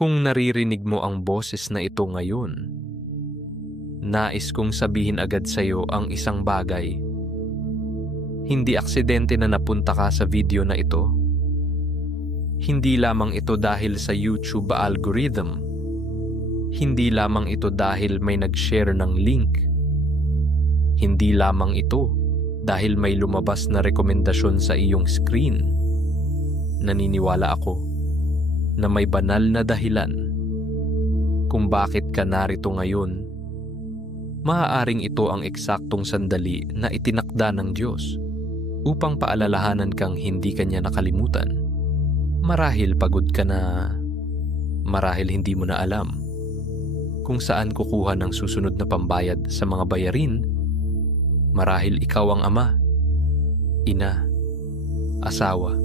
Kung naririnig mo ang boses na ito ngayon, nais kong sabihin agad sa iyo ang isang bagay. Hindi aksidente na napunta ka sa video na ito. Hindi lamang ito dahil sa YouTube algorithm. Hindi lamang ito dahil may nag-share ng link. Hindi lamang ito dahil may lumabas na rekomendasyon sa iyong screen. Naniniwala ako na may banal na dahilan kung bakit ka narito ngayon. Maaaring ito ang eksaktong sandali na itinakda ng Diyos upang paalalahanan kang hindi kanya nakalimutan. Marahil pagod ka na, marahil hindi mo na alam kung saan kukuha ng susunod na pambayad sa mga bayarin. Marahil ikaw ang ama, ina, asawa,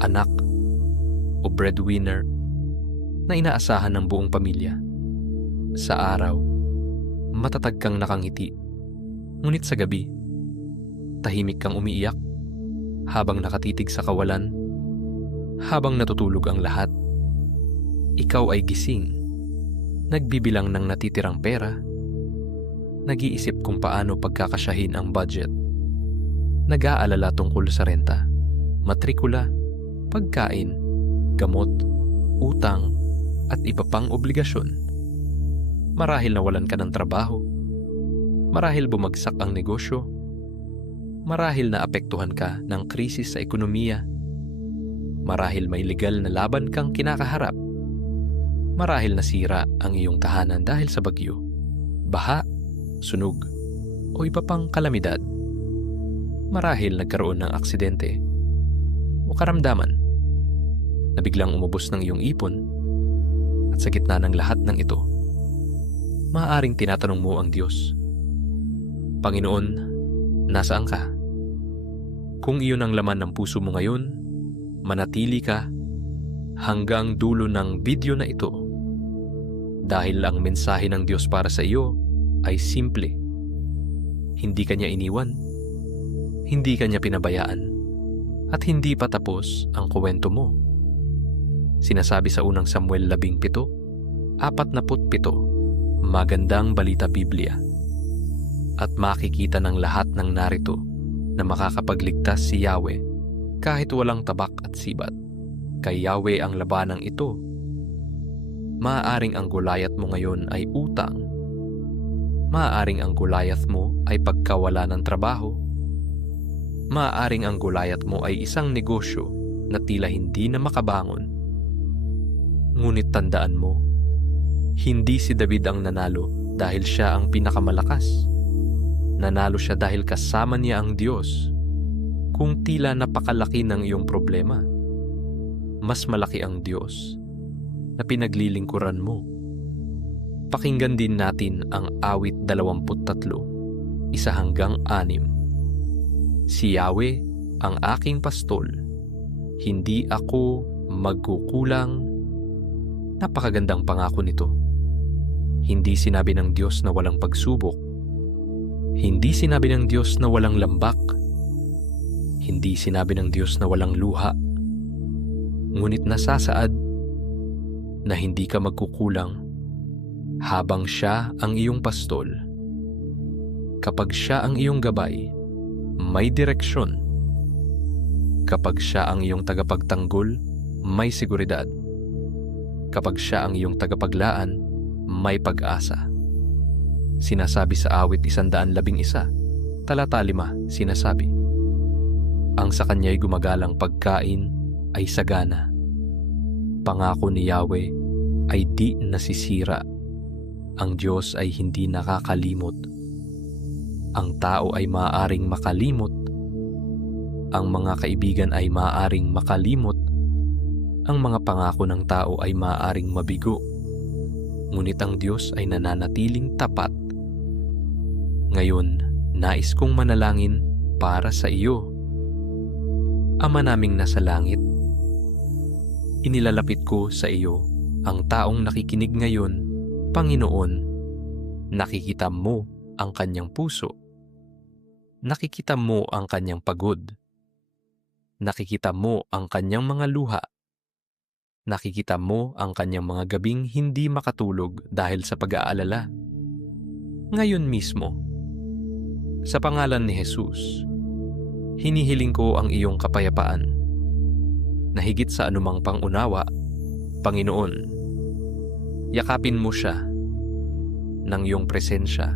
anak, o breadwinner na inaasahan ng buong pamilya. Sa araw, matatag kang nakangiti, ngunit sa gabi, tahimik kang umiiyak habang nakatitig sa kawalan. Habang natutulog ang lahat, ikaw ay gising, nagbibilang ng natitirang pera, nag-iisip kung paano pagkakasyahin ang budget, nag-aalala tungkol sa renta, matrikula, pagkain, gamot, utang, at iba pang obligasyon. Marahil nawalan ka ng trabaho, marahil bumagsak ang negosyo, marahil naapektuhan ka ng krisis sa ekonomiya, marahil may legal na laban kang kinakaharap, marahil nasira ang iyong tahanan dahil sa bagyo, baha, sunog, o iba pang kalamidad. Marahil nagkaroon ng aksidente o karamdaman na biglang umubos ng iyong ipon. At sa gitna ng lahat ng ito, maaaring tinatanong mo ang Diyos, Panginoon, nasaan ka? Kung iyon ang laman ng puso mo ngayon, manatili ka hanggang dulo ng video na ito. Dahil ang mensahe ng Diyos para sa iyo ay simple. Hindi kanya iniwan, hindi kanya pinabayaan, at hindi pa tapos ang kwento mo. Sinasabi sa unang Samuel 17:47, magandang balita Biblia. At makikita ng lahat ng narito na makakapagligtas si Yahweh kahit walang tabak at sibat. Kay Yahweh ang labanang ito. Maaaring ang Goliath mo ngayon ay utang. Maaaring ang Goliath mo ay pagkawala ng trabaho. Maaaring ang Goliath mo ay isang negosyo na tila hindi na makabangon. Ngunit tandaan mo, hindi si David ang nanalo dahil siya ang pinakamalakas. Nanalo siya dahil kasama niya ang Diyos. Kung tila napakalaki ng iyong problema, mas malaki ang Diyos na pinaglilingkuran mo. Pakinggan din natin ang awit 23, 1-6. Si Yahweh ang aking pastol, hindi ako magkukulang. Napakagandang pangako nito. Hindi sinabi ng Diyos na walang pagsubok. Hindi sinabi ng Diyos na walang lambak. Hindi sinabi ng Diyos na walang luha. Ngunit nasasaad na hindi ka magkukulang habang siya ang iyong pastol. Kapag siya ang iyong gabay, may direksyon. Kapag siya ang iyong tagapagtanggol, may seguridad. Kapag siya ang iyong tagapaglaan, may pag-asa. Sinasabi sa awit 111, talata 5, sinasabi, ang sa kanya'y gumagalang pagkain ay sagana. Pangako ni Yahweh ay di nasisira. Ang Diyos ay hindi nakakalimot. Ang tao ay maaaring makalimot. Ang mga kaibigan ay maaaring makalimot. Ang mga pangako ng tao ay maaaring mabigo. Ngunit ang Diyos ay nananatiling tapat. Ngayon, nais kong manalangin para sa iyo. Ama naming nasa langit, inilalapit ko sa iyo ang taong nakikinig ngayon. Panginoon, nakikita mo ang kanyang puso. Nakikita mo ang kanyang pagod. Nakikita mo ang kanyang mga luha. Nakikita mo ang kanyang mga gabing hindi makatulog dahil sa pag-aalala. Ngayon mismo, sa pangalan ni Jesus, hinihiling ko ang iyong kapayapaan na higit sa anumang pangunawa, Panginoon. Yakapin mo siya ng iyong presensya.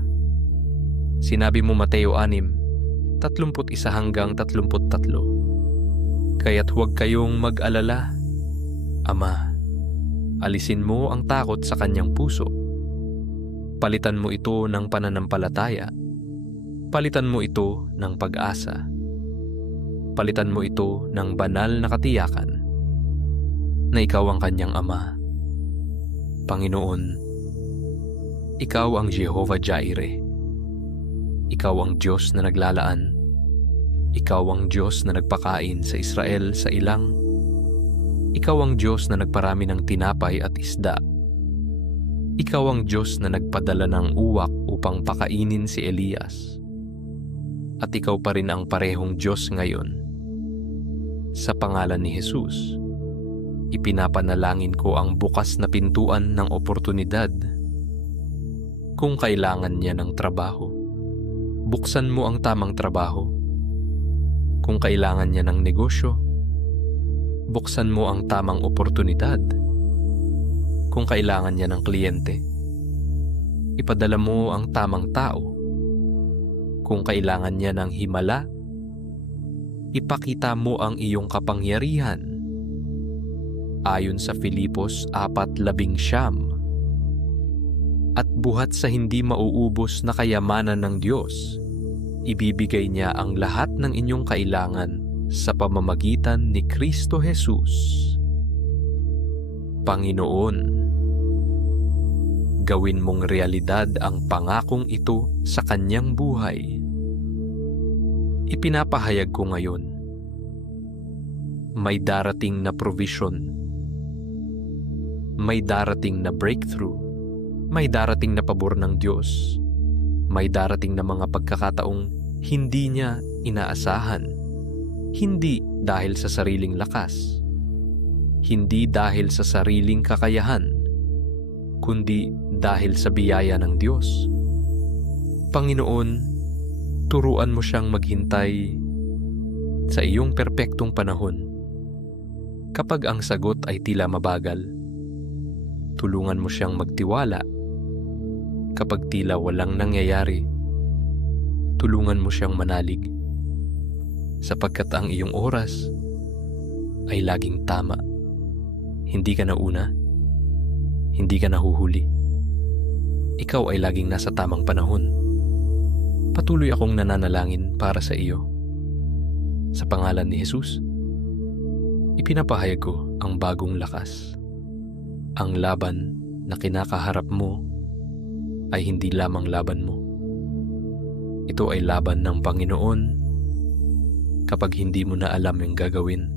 Sinabi mo Mateo 6:31-33, kaya't huwag kayong mag-alala, Ama. Alisin mo ang takot sa kanyang puso. Palitan mo ito ng pananampalataya. Palitan mo ito ng pag-asa. Palitan mo ito ng banal na katiyakan na ikaw ang kanyang Ama. Panginoon, ikaw ang Jehovah Jireh. Ikaw ang Diyos na naglalaan. Ikaw ang Diyos na nagpakain sa Israel sa ilang. Ikaw ang Diyos na nagparami ng tinapay at isda. Ikaw ang Diyos na nagpadala ng uwak upang pakainin si Elias. At ikaw pa rin ang parehong Diyos ngayon. Sa pangalan ni Jesus, ipinapanalangin ko ang bukas na pintuan ng oportunidad. Kung kailangan niya ng trabaho, buksan mo ang tamang trabaho. Kung kailangan niya ng negosyo, buksan mo ang tamang oportunidad. Kung kailangan niya ng kliyente, ipadala mo ang tamang tao. Kung kailangan niya ng himala, ipakita mo ang iyong kapangyarihan. Ayon sa Filipos 4:19, at buhat sa hindi mauubos na kayamanan ng Diyos, ibibigay niya ang lahat ng inyong kailangan sa pamamagitan ni Kristo Jesus. Panginoon, gawin mong realidad ang pangakong ito sa kanyang buhay. Ipinapahayag ko ngayon, may darating na provision, may darating na breakthrough, may darating na pabor ng Diyos, may darating na mga pagkakataong hindi niya inaasahan. Hindi dahil sa sariling lakas, hindi dahil sa sariling kakayahan, kundi dahil sa biyaya ng Diyos. Panginoon, turuan mo siyang maghintay sa iyong perpektong panahon. Kapag ang sagot ay tila mabagal, tulungan mo siyang magtiwala. Kapag tila walang nangyayari, tulungan mo siyang manalig. Sapagkat ang iyong oras ay laging tama. Hindi ka nauna, hindi ka nahuhuli. Ikaw ay laging nasa tamang panahon. Patuloy akong nananalangin para sa iyo. Sa pangalan ni Jesus, ipinapahayag ko ang bagong lakas. Ang laban na kinakaharap mo ay hindi lamang laban mo. Ito ay laban ng Panginoon. Kapag hindi mo na alam yung gagawin,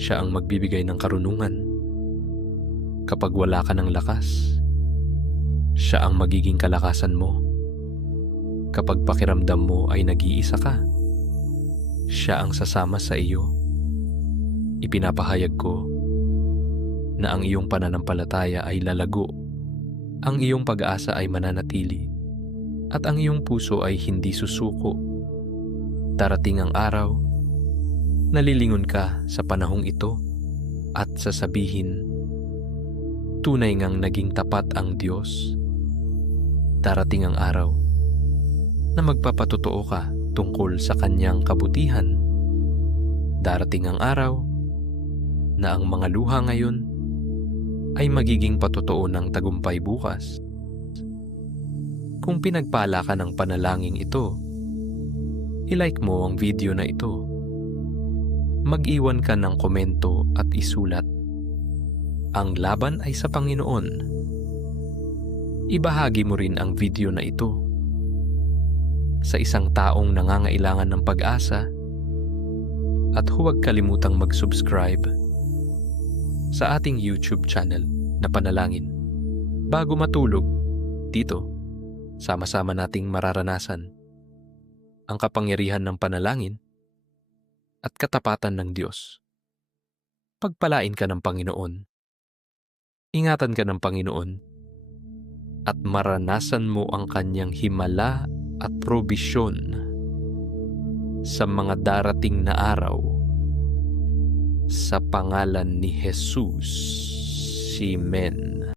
siya ang magbibigay ng karunungan. Kapag wala ka ng lakas, siya ang magiging kalakasan mo. Kapag pakiramdam mo ay nag-iisa ka, siya ang sasama sa iyo. Ipinapahayag ko na ang iyong pananampalataya ay lalago, ang iyong pag-asa ay mananatili, at ang iyong puso ay hindi susuko. Darating ang araw, nalilingon ka sa panahong ito at sasabihin, tunay ngang naging tapat ang Diyos. Darating ang araw na magpapatotoo ka tungkol sa kanyang kabutihan. Darating ang araw na ang mga luha ngayon ay magiging patotoo ng tagumpay bukas. Kung pinagpala ka ng panalangin ito, i-like mo ang video na ito. Mag-iwan ka ng komento at isulat, ang laban ay sa Panginoon. Ibahagi mo rin ang video na ito sa isang taong nangangailangan ng pag-asa, at huwag kalimutang mag-subscribe sa ating YouTube channel na Panalangin. Bago matulog, dito, sama-sama nating mararanasan ang kapangyarihan ng panalangin at katapatan ng Diyos. Pagpalain ka ng Panginoon. Ingatan ka ng Panginoon at maranasan mo ang kanyang himala at probisyon sa mga darating na araw. Sa pangalan ni Jesus. Amen.